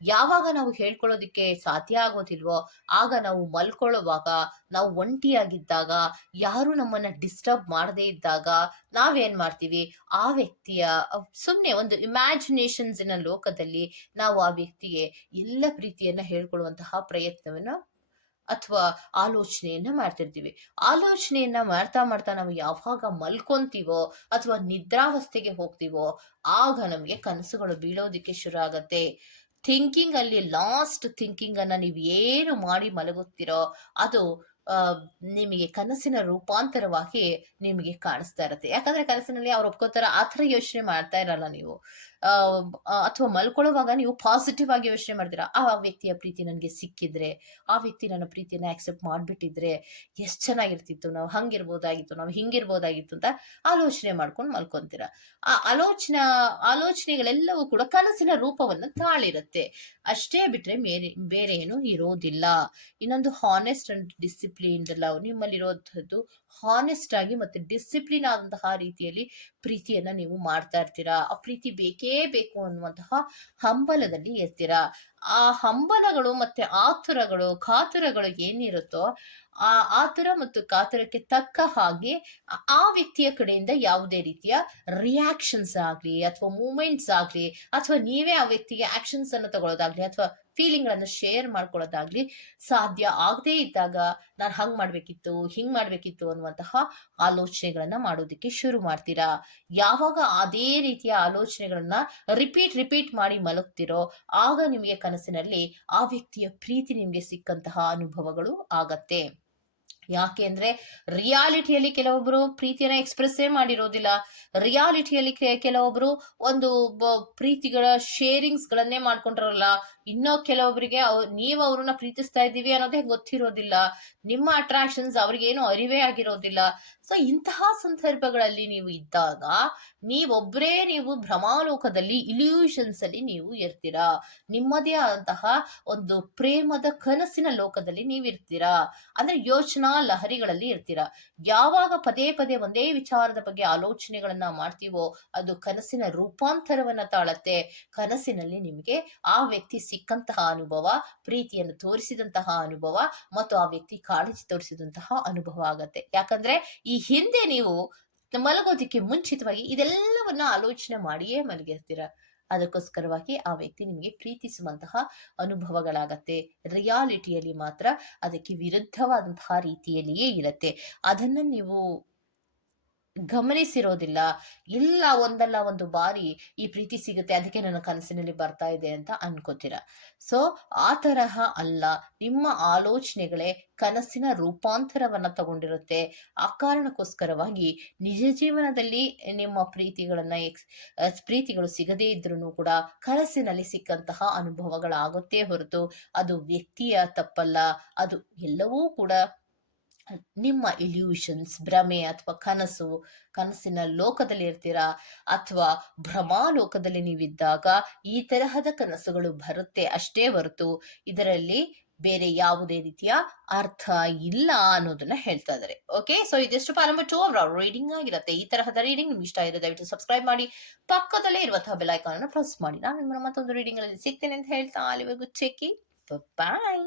ಯಾವಾಗ ನಾವು ಹೇಳ್ಕೊಳ್ಳೋದಿಕ್ಕೆ ಸಾಧ್ಯ ಆಗೋದಿಲ್ವೋ, ಆಗ ನಾವು ಮಲ್ಕೊಳ್ಳುವಾಗ, ನಾವು ಒಂಟಿಯಾಗಿದ್ದಾಗ, ಯಾರು ನಮ್ಮನ್ನ ಡಿಸ್ಟರ್ಬ್ ಮಾಡದೇ ಇದ್ದಾಗ ನಾವೇನ್ ಮಾಡ್ತೀವಿ? ಆ ವ್ಯಕ್ತಿಯ ಸುಮ್ಮನೆ ಒಂದು ಇಮ್ಯಾಜಿನೇಷನ್ಸ್ ಇನ ಲೋಕದಲ್ಲಿ ನಾವು ಆ ವ್ಯಕ್ತಿಗೆ ಎಲ್ಲ ಪ್ರೀತಿಯನ್ನ ಹೇಳ್ಕೊಳ್ಳುವಂತಹ ಪ್ರಯತ್ನವನ್ನ ಅಥವಾ ಆಲೋಚನೆಯನ್ನ ಮಾಡ್ತಿರ್ತೀವಿ. ಆಲೋಚನೆಯನ್ನ ಮಾಡ್ತಾ ಮಾಡ್ತಾ ನಾವು ಯಾವಾಗ ಮಲ್ಕೊಂತೀವೋ ಅಥವಾ ನಿದ್ರಾವಸ್ಥೆಗೆ ಹೋಗ್ತೀವೋ, ಆಗ ನಮಗೆ ಕನಸುಗಳು ಬೀಳೋದಿಕ್ಕೆ ಶುರು ಆಗತ್ತೆ. ಥಿಂಕಿಂಗ್ ಅಲ್ಲಿ ಲಾಸ್ಟ್ ಥಿಂಕಿಂಗ್ ಅನ್ನ ನೀವು ಏನು ಮಾಡಿ ಮಲಗುತ್ತೀರೋ ಅದು ನಿಮಗೆ ಕನಸಿನ ರೂಪಾಂತರವಾಗಿ ನಿಮಗೆ ಕಾಣಿಸ್ತಾ ಇರುತ್ತೆ. ಯಾಕಂದ್ರೆ ಕನಸಿನಲ್ಲಿ ಅವ್ರು ಒಪ್ಕೋತಾರ ಆ ಥರ ಯೋಚನೆ ಮಾಡ್ತಾ ಇರಲ್ಲ ನೀವು. ಅಥವಾ ಮಲ್ಕೊಳ್ಳುವಾಗ ನೀವು ಪಾಸಿಟಿವ್ ಆಗಿ ಯೋಚನೆ ಮಾಡ್ತೀರಾ? ಆ ವ್ಯಕ್ತಿಯ ಪ್ರೀತಿ ನನಗೆ ಸಿಕ್ಕಿದ್ರೆ, ಆ ವ್ಯಕ್ತಿ ನನ್ನ ಪ್ರೀತಿನ ಆಕ್ಸೆಪ್ಟ್ ಮಾಡ್ಬಿಟ್ಟಿದ್ರೆ ಎಷ್ಟು ಚೆನ್ನಾಗಿರ್ತಿತ್ತು? ನಾವು ಹಂಗಿರ್ಬೋದಾಗಿತ್ತು, ನಾವು ಹಿಂಗಿರ್ಬೋದಾಗಿತ್ತು ಅಂತ ಆಲೋಚನೆ ಮಾಡ್ಕೊಂಡು ಮಲ್ಕೊಂತೀರಾ? ಆ ಆಲೋಚನಾ, ಆಲೋಚನೆಗಳೆಲ್ಲವೂ ಕೂಡ ಕನಸಿನ ರೂಪವನ್ನು ತಾಳಿರುತ್ತೆ. ಅಷ್ಟೇ ಬಿಟ್ರೆ ಬೇರೆ ಬೇರೆ ಏನು ಇರೋದಿಲ್ಲ. ಇನ್ನೊಂದು ಹಾನೆಸ್ಟ್ ಅಂಡ್ ಡಿಸಿಪ್ಲಿನ್ ಲವ್ ನಿಮ್ಮಲ್ಲಿರುವಂತಹದ್ದು ಹಾನೆಸ್ಟ್ ಆಗಿ ಮತ್ತೆ ಡಿಸಿಪ್ಲಿನ್ ಆದಂತಹ ರೀತಿಯಲ್ಲಿ ಪ್ರೀತಿಯನ್ನ ನೀವು ಮಾಡ್ತಾ ಇರ್ತೀರಾ? ಆ ಪ್ರೀತಿ ಬೇಕೇ ಬೇಕು ಅನ್ನುವಂತಹ ಹಂಬಲದಲ್ಲಿ ಇರ್ತೀರಾ? ಆ ಹಂಬಲಗಳು ಮತ್ತೆ ಆತುರಗಳು, ಕಾತುರಗಳು ಏನಿರುತ್ತೋ ಆ ಆತುರ ಮತ್ತು ಕಾತುರಕ್ಕೆ ತಕ್ಕ ಹಾಗೆ ಆ- ವ್ಯಕ್ತಿಯ ಕಡೆಯಿಂದ ಯಾವುದೇ ರೀತಿಯ ರಿಯಾಕ್ಷನ್ಸ್ ಆಗ್ಲಿ ಅಥವಾ ಮೂಮೆಂಟ್ಸ್ ಆಗ್ಲಿ ಅಥವಾ ನೀವೇ ಆ ವ್ಯಕ್ತಿಗೆ ಆಕ್ಷನ್ಸ್ ಅನ್ನು ತಗೊಳ್ಳೋದಾಗ್ಲಿ ಅಥವಾ ಫೀಲಿಂಗ್ ಗಳನ್ನ ಶೇರ್ ಮಾಡ್ಕೊಳ್ಳೋದಾಗ್ಲಿ ಸಾಧ್ಯ ಆಗದೇ ಇದ್ದಾಗ ನಾನು ಹಂಗ್ ಮಾಡ್ಬೇಕಿತ್ತು, ಹಿಂಗ್ ಮಾಡ್ಬೇಕಿತ್ತು ಅನ್ನುವಂತಹ ಆಲೋಚನೆಗಳನ್ನ ಮಾಡೋದಕ್ಕೆ ಶುರು ಮಾಡ್ತೀರಾ? ಯಾವಾಗ ಅದೇ ರೀತಿಯ ಆಲೋಚನೆಗಳನ್ನ ರಿಪೀಟ್ ರಿಪೀಟ್ ಮಾಡಿ ಮಲಗ್ತಿರೋ, ಆಗ ನಿಮಗೆ ಕನಸಿನಲ್ಲಿ ಆ ವ್ಯಕ್ತಿಯ ಪ್ರೀತಿ ನಿಮ್ಗೆ ಸಿಕ್ಕಂತಹ ಅನುಭವಗಳು ಆಗತ್ತೆ. ಯಾಕೆ ಅಂದ್ರೆ ರಿಯಾಲಿಟಿಯಲ್ಲಿ ಕೆಲವೊಬ್ರು ಪ್ರೀತಿಯನ್ನ ಎಕ್ಸ್ಪ್ರೆಸ್ಸೇ ಮಾಡಿರೋದಿಲ್ಲ. ರಿಯಾಲಿಟಿಯಲ್ಲಿ ಕೆಲವೊಬ್ರು ಒಂದು ಪ್ರೀತಿಗಳ ಶೇರಿಂಗ್ಸ್ ಗಳನ್ನೇ ಮಾಡ್ಕೊಂಡಿರಲ್ಲ. ಇನ್ನೂ ಕೆಲವೊಬ್ಬರಿಗೆ ನೀವು ಅವ್ರನ್ನ ಪ್ರೀತಿಸ್ತಾ ಇದ್ದೀವಿ ಅನ್ನೋದೇ ಗೊತ್ತಿರೋದಿಲ್ಲ. ನಿಮ್ಮ ಅಟ್ರಾಕ್ಷನ್ಸ್ ಅವ್ರಿಗೇನು ಅರಿವೇ ಆಗಿರೋದಿಲ್ಲ. ಸೊ ಇಂತಹ ಸಂದರ್ಭಗಳಲ್ಲಿ ನೀವು ಇದ್ದಾಗ ನೀವೊಬ್ಬರೇ ನೀವು ಭ್ರಮಾಲೋಕದಲ್ಲಿ ಇಲ್ಯೂಷನ್ಸ್ ಅಲ್ಲಿ ನೀವು ಇರ್ತೀರಾ? ನಿಮ್ಮದೇ ಆದಂತಹ ಒಂದು ಪ್ರೇಮದ ಕನಸಿನ ಲೋಕದಲ್ಲಿ ನೀವು ಇರ್ತೀರಾ? ಅಂದ್ರೆ ಯೋಚನಾ ಲಹರಿಗಳಲ್ಲಿ ಇರ್ತೀರಾ? ಯಾವಾಗ ಪದೇ ಪದೇ ಒಂದೇ ವಿಚಾರದ ಬಗ್ಗೆ ಆಲೋಚನೆಗಳನ್ನ ಮಾಡ್ತೀವೋ, ಅದು ಕನಸಿನ ರೂಪಾಂತರವನ್ನ ತಾಳತ್ತೆ. ಕನಸಿನಲ್ಲಿ ನಿಮಗೆ ಆ ವ್ಯಕ್ತಿ ಸಿಕ್ಕಂತಹ ಅನುಭವ, ಪ್ರೀತಿಯನ್ನು ತೋರಿಸಿದಂತಹ ಅನುಭವ ಮತ್ತು ಆ ವ್ಯಕ್ತಿ ಕಾಳಜಿ ತೋರಿಸಿದಂತಹ ಅನುಭವ ಆಗತ್ತೆ. ಯಾಕಂದ್ರೆ ಈ ಹಿಂದೆ ನೀವು ಮಲಗೋದಕ್ಕೆ ಮುಂಚಿತವಾಗಿ ಇದೆಲ್ಲವನ್ನ ಆಲೋಚನೆ ಮಾಡಿಯೇ ಮಲಗಿರ್ತೀರ. ಅದಕ್ಕೋಸ್ಕರವಾಗಿ ಆ ವ್ಯಕ್ತಿ ನಿಮಗೆ ಪ್ರೀತಿಸುವಂತಹ ಅನುಭವಗಳಾಗತ್ತೆ. ರಿಯಾಲಿಟಿಯಲ್ಲಿ ಮಾತ್ರ ಅದಕ್ಕೆ ವಿರುದ್ಧವಾದಂತಹ ರೀತಿಯಲ್ಲಿಯೇ ಇರತ್ತೆ. ಅದನ್ನ ನೀವು ಗಮನಿಸಿರೋದಿಲ್ಲ. ಇಲ್ಲ, ಒಂದಲ್ಲ, ಒಂದು ಬಾರಿ ಈ ಪ್ರೀತಿ ಸಿಗುತ್ತೆ, ಅದಕ್ಕೆ ನನ್ನ ಕನಸಿನಲ್ಲಿ ಬರ್ತಾ ಇದೆ ಅಂತ ಅನ್ಕೋತೀರ. ಸೊ ಆ ತರಹ ಅಲ್ಲ. ನಿಮ್ಮ ಆಲೋಚನೆಗಳೇ ಕನಸಿನ ರೂಪಾಂತರವನ್ನ ತಗೊಂಡಿರುತ್ತೆ. ಆ ಕಾರಣಕ್ಕೋಸ್ಕರವಾಗಿ ನಿಜ ಜೀವನದಲ್ಲಿ ನಿಮ್ಮ ಪ್ರೀತಿಗಳನ್ನ ಎಕ್ಸ್ ಪ್ರೀತಿಗಳು ಸಿಗದೇ ಇದ್ರೂ ಕೂಡ ಕನಸಿನಲ್ಲಿ ಸಿಕ್ಕಂತಹ ಅನುಭವಗಳಾಗುತ್ತೇ ಹೊರತು ಅದು ವ್ಯಕ್ತಿಯ ತಪ್ಪಲ್ಲ. ಅದು ಎಲ್ಲವೂ ಕೂಡ ನಿಮ್ಮ ಇಲ್ಯೂಷನ್ಸ್ ಭ್ರಮೆ ಅಥವಾ ಕನಸು, ಕನಸಿನ ಲೋಕದಲ್ಲಿ ಇರ್ತೀರಾ? ಅಥವಾ ಭ್ರಮಾಲೋಕದಲ್ಲಿ ನೀವಿದ್ದಾಗ ಈ ತರಹದ ಕನಸುಗಳು ಬರುತ್ತೆ, ಅಷ್ಟೇ ಹೊರತು ಇದರಲ್ಲಿ ಬೇರೆ ಯಾವುದೇ ರೀತಿಯ ಅರ್ಥ ಇಲ್ಲ ಅನ್ನೋದನ್ನ ಹೇಳ್ತಾ ಇದ್ದಾರೆ. ಓಕೆ ಸೊ ಇದಿಷ್ಟು ಪಾರ ಟೂ ಅವರ ರೀಡಿಂಗ್ ಆಗಿರುತ್ತೆ. ಈ ತರಹದ ರೀಡಿಂಗ್ ನಿಮ್ಗೆ ಇಷ್ಟ ಇರೋ ದಯವಿಟ್ಟು ಸಬ್ಸ್ಕ್ರೈಬ್ ಮಾಡಿ. ಪಕ್ಕದಲ್ಲೇ ಇರುವಂತಹ ಬೆಲ್ ಐಕಾನ್ ಅನ್ನು ಪ್ರೆಸ್ ಮಾಡಿ. ನಾನು ನಿಮ್ಮ ಮತ್ತೊಂದು ರೀಡಿಂಗ್ ಅಲ್ಲಿ ಸಿಗ್ತೇನೆ ಅಂತ ಹೇಳ್ತಾ, ಅಲ್ಲಿವರೆಗೂ ಚೆಕ್ಕಿ ಬಾಯ್